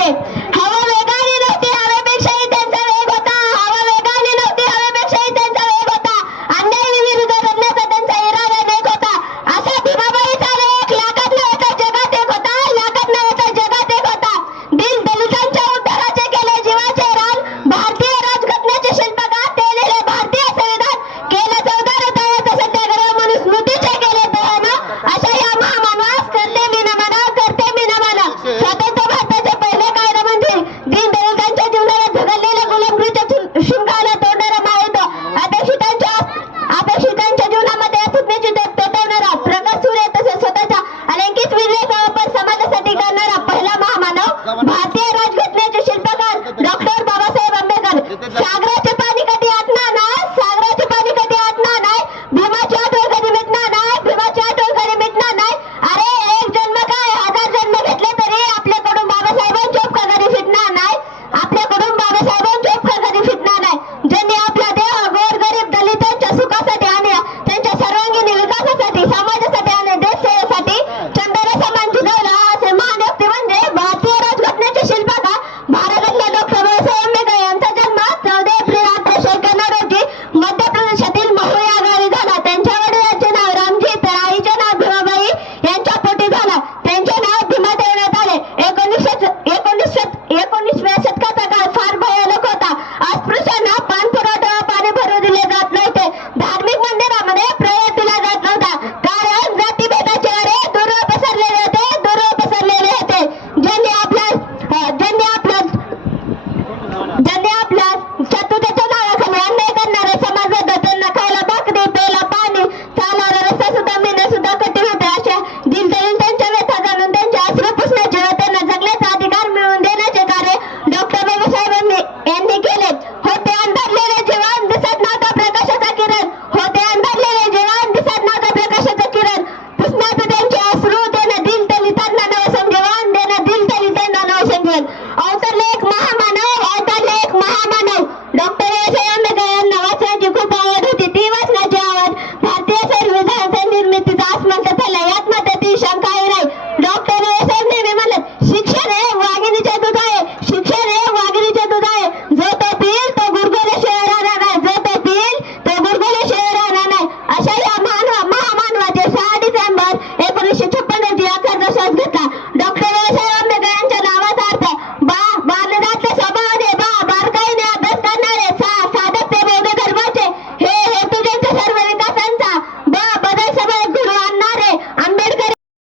त्यांचे. हवा वेगाने नव्हती, हवेपेक्षाही त्यांचा वेग होता. हवा वेगाने नव्हती, हवेपेक्षाही त्यांचा वेग होता. अन्याय विरुद्ध लढण्याचा त्यांचा इरादा नेक होता. असा भीमाबाईचा लेख लाखातला एका जगात एक होता, लाखातला एका जगात एक होता. दीन दलितांच्या उद्धाराचे केले जीवाचे रान, भारतीय राजघटनेचे शिल्पकार ते लिहिले भारतीय संविधान, केलं चौदार तळ्याचा सत्याग्रह म्हणून स्मृतीचे केले दहन. अशा या महामानवास करते मी नमन, करते मी नमन. स्वतंत्र भारताचे पहिले कायदामंत्री, दीन दलितांच्या जीवनाला झगडलेल्या गुलामगिरीच्या शृंगाला तोडणारा माहित, अपेक्षितांच्या जीवनामध्ये अस्तित्वाची पेटवणारा प्रकाश सूर्य, तसेच स्वतःच्या अलंकित विवेक समाजासाठी करणारा पहिला महामानव, भारतीय